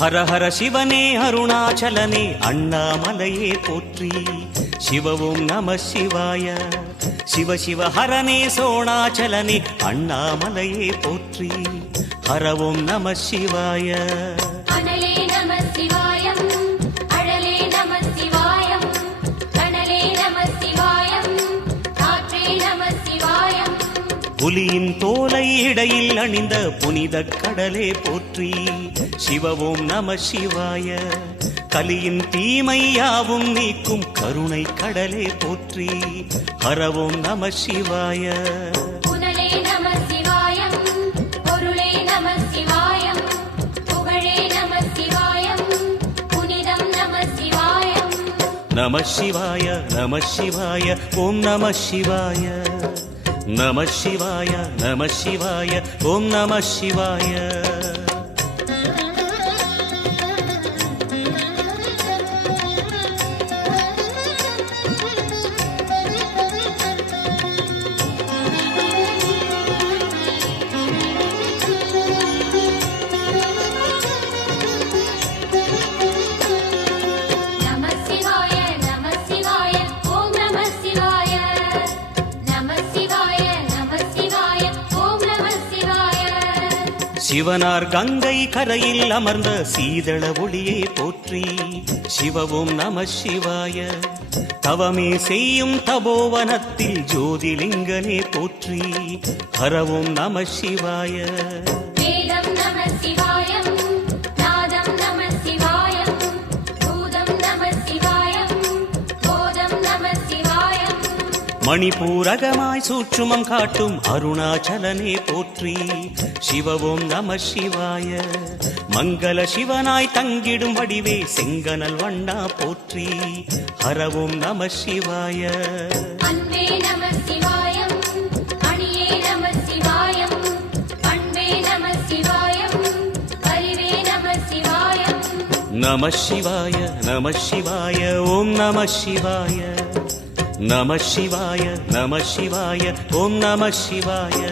ஹர ஹர சிவனே அருணாச்சலனே அண்ணாமலையே போற்றி. சிவவும் நம சிவாய. சிவ சிவ ஹரனே சோணாச்சலனே அண்ணாமலையே போற்றி. ஹரவும் நம சிவாய. அனலே நம சிவாயம், அழலே நம சிவாயம், கனலே நம சிவாயம், காற்றே நம சிவாயம். புலியின் தோலை இடையில் அணிந்த புனித கடலே போற்றி. சிவவும் நம சிவாய. கலியின் தீமையாவும் நீக்கும் கருணை கடலே போற்றி. ஹரவும் நம சிவாய. புனலே நம சிவாயம், பொருளே நம சிவாயம், புகழே நம சிவாயம், புனிதம் நம சிவாயம். நம சிவாய நம சிவாய ஓம் நம சிவாய. நம சிவாய நம சிவாய ஓம் நம சிவாய. சிவனார் கங்கை கரையில் அமர்ந்த சீதள ஒளியே போற்றி. சிவவும் நம சிவாய. தவமே செய்யும் தபோவனத்தில் ஜோதிலிங்கனே போற்றி. ஹரவும் நம சிவாய. வேதம் நம சிவாயம், நாதம் நம சிவாயம், பூதம் நம சிவாயம், போதம் நம சிவாயம். மணிபூரகமாய் சூற்றுமம் காட்டும் அருணாச்சலனே போற்றி. சிவவும் நம சிவாய. மங்கள சிவனாய் தங்கிடும் வடிவே செங்கனல் வண்ணா போற்றி. ஹரவும் நம சிவாய. அன்பே நம சிவாயம், அணியே நம சிவாயம், பண்பே நம சிவாயம், அறிவே நம சிவாயம். நம சிவாய நம சிவாய ஓம் நம சிவாய. நம சிவாய நம சிவாய ஓம் நம சிவாய.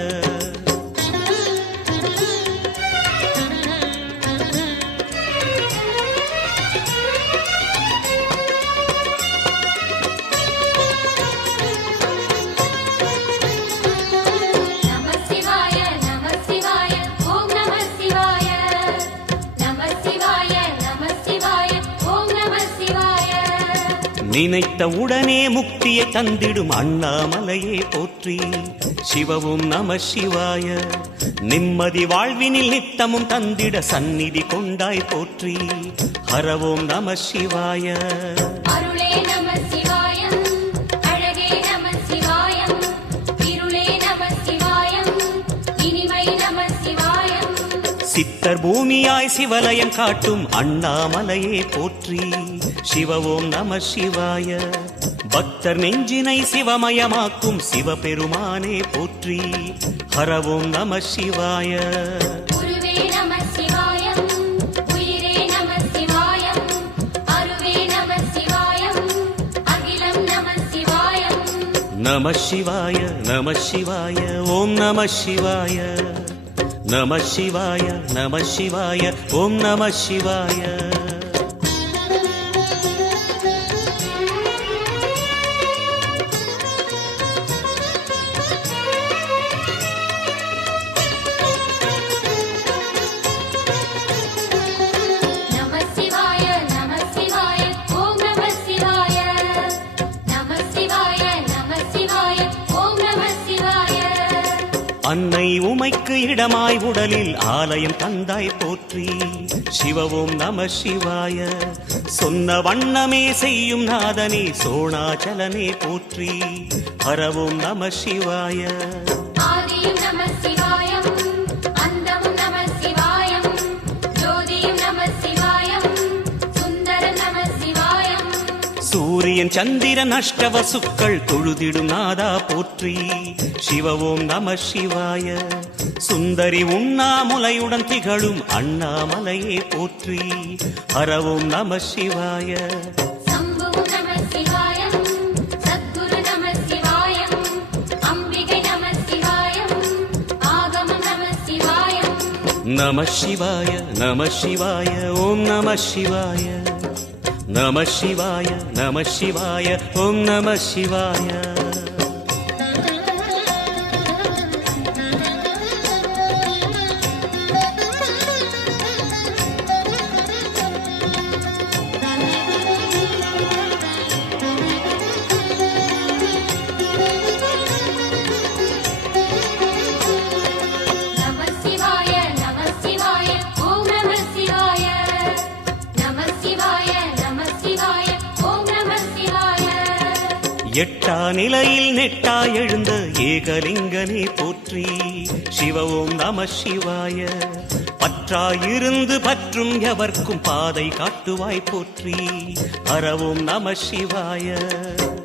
நினைத்த உடனே முக்தியை தந்திடும் அண்ணாமலையே போற்றி. சிவவும் நம சிவாய. நிம்மதி வாழ்வினில் நித்தமும் தந்திட சந்நிதி கொண்டாய் போற்றி. ஹரவும் நம சிவாய. அருளே நம சிவாயம், அழகே நம சிவாயம், இருளே நம சிவாயம், இனிமை நம சிவாயம். சித்தர் பூமியாய் சிவலயம் காட்டும் அண்ணாமலையே போற்றி. சிவவும் நம சிவாய. பக்தர் நெஞ்சினை சிவமயமாக்கும் சிவபெருமானே போற்றி. ஹரவும் நம சிவாய. குருவே நம சிவாயம், உயிரே நம சிவாயம், அருவே நம சிவாயம், அகிலம் நம சிவாயம். நம சிவாய நம சிவாய ஓம் நம சிவாய. நம சிவாய நம சிவாய ஓம் நம சிவாய. அன்னை உமைக்கு இடமாய் உடலில் ஆலயம் தந்தாய் போற்றி. சிவவும் நம சிவாய. சொன்ன வண்ணமே செய்யும் நாதனே சோணாச்சலனே போற்றி. ஹரவும் நம சிவாய. ஆதியும் நம சிவாயம், அந்தமும் நம சிவாயம், ஜோதியும் நம சிவாயம், சுந்தரம் நம சிவாயம். சூரியன் சந்திரன் அஷ்டவசுக்கள் தொழுதிடும் நாதா போற்றி. சிவவும் நம சிவாய. சுந்தரி உண்ணாமுலையுடன் திகழும் அண்ணாமலையே போற்றி. ஹரவும் நம சிவாய. சம்புவும் நம சிவாயம், சத்குரு நம சிவாயம், அம்பிகை நம சிவாயம், ஆகமம் நம சிவாயம். நம சிவாய நம சிவாய ஓம் நம சிவாய நம சிவாய நம சிவாய ஓம் நம சிவாய நம சிவாய நம சிவாய ஓம் நம சிவாய நம சிவாய நம சிவாய ஓம் நம சிவாய எட்டா நிலையில் நெட்டா எழுந்த ஏகலிங்கனே போற்றி சிவ ஓம் நம சிவாய பற்றாயிருந்து பற்றும் எவர்க்கும் பாதை காட்டுவாய் போற்றி ஹர ஓம் நம சிவாய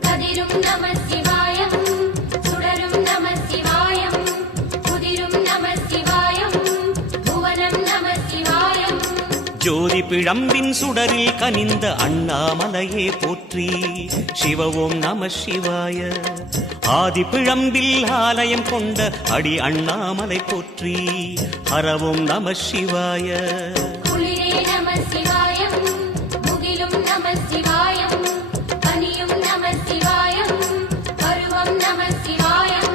கதிரும் நம சிவாயம் சுடரும் நம சிவாயம் குதிரும் நம சிவாயம் புவனம் நம சிவாயம் ஜோதி பிழம்பின் சுடரில் கனிந்த அண்ணாமலையே போற்றி சிவ ஓம் நம சிவாய ஆதி பிழம்பில் ஆலயம் கொண்ட அடி அண்ணாமலை போற்றி ஹர ஓம் நம சிவாய குளிரே நம சிவாயம் முகிலும் நம சிவாயம் பனியும் நம சிவாயம் பருவம் நம சிவாயம்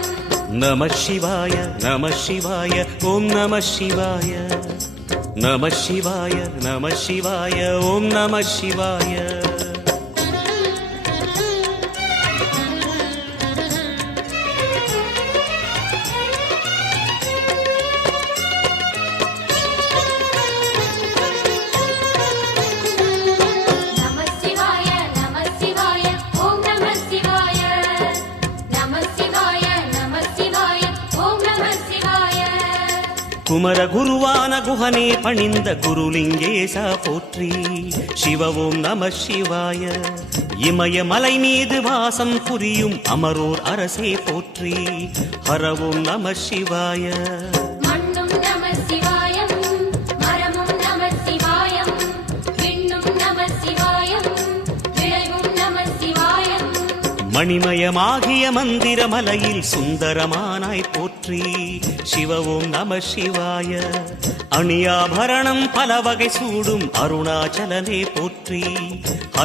நம சிவாய நம சிவாய ஓம் நம சிவாய நம சிவாய நம சிவாய ஓம் நம சிவாய நம சிவாய நம சிவாய ஓம் நம சிவாய நம சிவாய நம சிவாய ஓம் நம சிவாய குமர குருவான குஹனே பணிந்த குருலிங்கேசா போற்றி சிவ ஓம் நம சிவாய இமயமலை மீது வாசம் புரியும் அமரோர் அரசே போற்றி ஹர ஓம் நம சிவாய மண்ணும் நம சிவாயம் மரமும் நம சிவாயம் விண்ணும் நம சிவாயம் விளைவும் நம சிவாயம் மணிமயமாகிய மந்திர மலையில் சுந்தரமானாய் போற்றி சிவ ஓம் நம சிவாய அணியாபரணம் பல வகை சூடும் அருணாச்சலனே போற்றி